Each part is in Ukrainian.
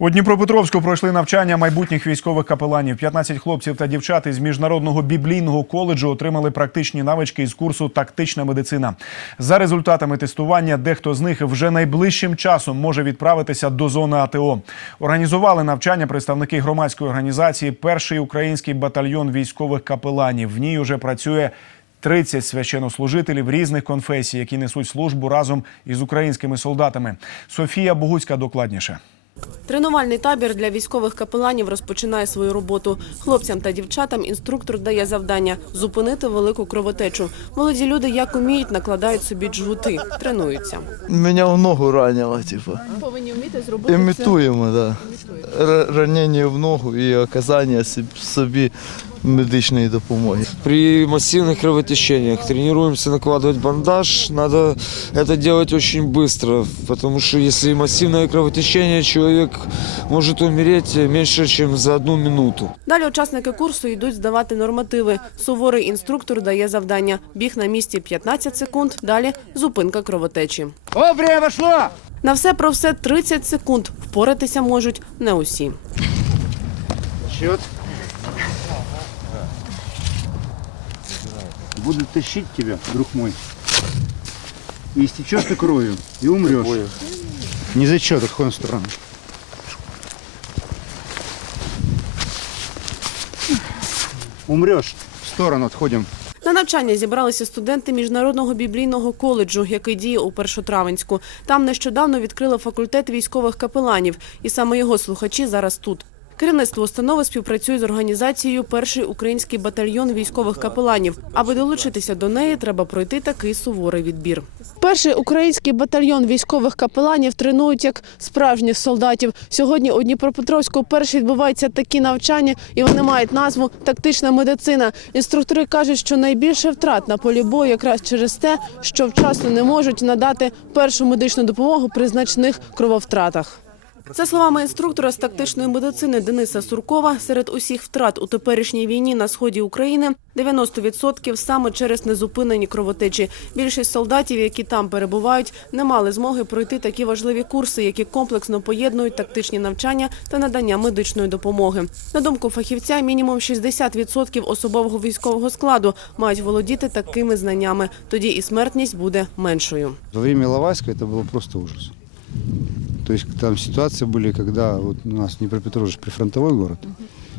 У Дніпропетровську пройшли навчання майбутніх військових капеланів. 15 хлопців та дівчат із міжнародного біблійного коледжу отримали практичні навички із курсу Тактична медицина. За результатами тестування, дехто з них вже найближчим часом може відправитися до зони АТО. Організували навчання представники громадської організації Перший український батальйон військових капеланів. В ній уже працює 30 священнослужителів різних конфесій, які несуть службу разом із українськими солдатами. Софія Богуцька докладніше. Тренувальний табір для військових капеланів розпочинає свою роботу. Хлопцям та дівчатам інструктор дає завдання зупинити велику кровотечу. Молоді люди, як уміють, накладають собі джгути, тренуються. Мене в ногу ранило, типа. Повинні вміти зробити Імітуємо, да Р- Ранення в ногу і оказання соб- собі медичної допомоги. При массивных кровотечениях тренируемся накладывать бандаж. Надо это делать очень быстро, потому что если массивное кровотечение, человек может умереть меньше, чем за одну минуту. Далі учасники курсу йдуть здавати нормативи. Суворий інструктор дає завдання: біг на місці 15 секунд. Далі зупинка кровотечі. О, время вошло! На все про все 30 секунд. Впоратися можуть не усі. Счет. Буду тащить тебя, друг мой. И истечешь ты кровью, и умрешь. Не зачет, отходим в сторону. Умрешь. В сторону отходим. На навчання зібралися студенти міжнародного біблійного коледжу, який діє у Першотравенську. Там нещодавно відкрили факультет військових капеланів, і саме його слухачі зараз тут. Керівництво установи співпрацює з організацією Перший український батальйон військових капеланів. Аби долучитися до неї, треба пройти такий суворий відбір. Перший український батальйон військових капеланів тренують як справжніх солдатів. Сьогодні у Дніпропетровську вперше відбуваються такі навчання, і вони мають назву тактична медицина. Інструктори кажуть, що найбільше втрат на полі бою якраз через те, що вчасно не можуть надати першу медичну допомогу при значних крововтратах. За словами інструктора з тактичної медицини Дениса Суркова, серед усіх втрат у теперішній війні на сході України 90% саме через незупинені кровотечі. Більшість солдатів, які там перебувають, не мали змоги пройти такі важливі курси, які комплексно поєднують тактичні навчання та надання медичної допомоги. На думку фахівця, мінімум 60% особового військового складу мають володіти такими знаннями. Тоді і смертність буде меншою. Во время Иловайска это было просто ужас. То есть там ситуации были, когда вот у нас Днепропетровск прифронтовой город,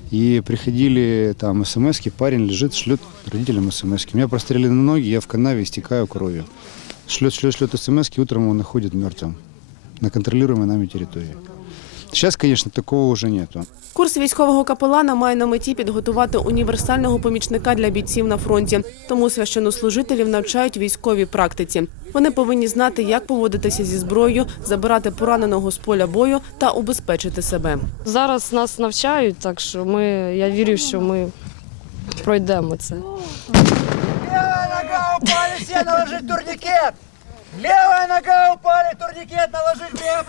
и приходили там смс парень лежит, шлет родителям смс -ки. меня прострелили ноги, я в канаве истекаю кровью. Шлет, шлет, шлет смс утром он находит мертвым на контролируемой нами территории. Сейчас, конечно, такого уже нету. Курс військового капелана має на меті підготувати універсального помічника для бійців на фронті. Тому священнослужителів навчають військовій практиці. Вони повинні знати, як поводитися зі зброєю, забирати пораненого з поля бою та убезпечити себе. Зараз нас навчають, так що ми, я вірю, що ми пройдемо це. Левая нога упали, все наложить турникет! Левая нога упали, турникет наложить, время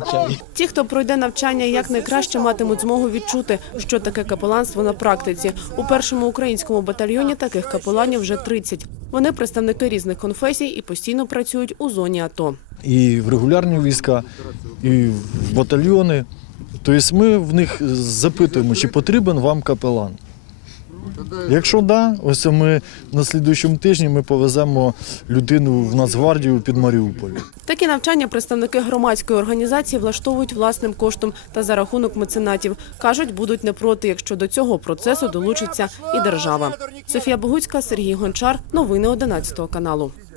пошло Ті, хто пройде навчання, якнайкраще матимуть змогу відчути, що таке капеланство на практиці. У першому українському батальйоні таких капеланів вже 30. Вони представники різних конфесій і постійно працюють у зоні АТО. і в регулярні війська, і в батальйони. Тобто ми в них запитуємо, чи потрібен вам капелан. Якщо да, ось ми на слідуючому тижні ми повеземо людину в Нацгвардію під Маріуполь. Такі навчання представники громадської організації влаштовують власним коштом та за рахунок меценатів. кажуть, будуть не проти, якщо до цього процесу долучиться і держава. Софія Богуцька, Сергій Гончар. Новини 11 каналу.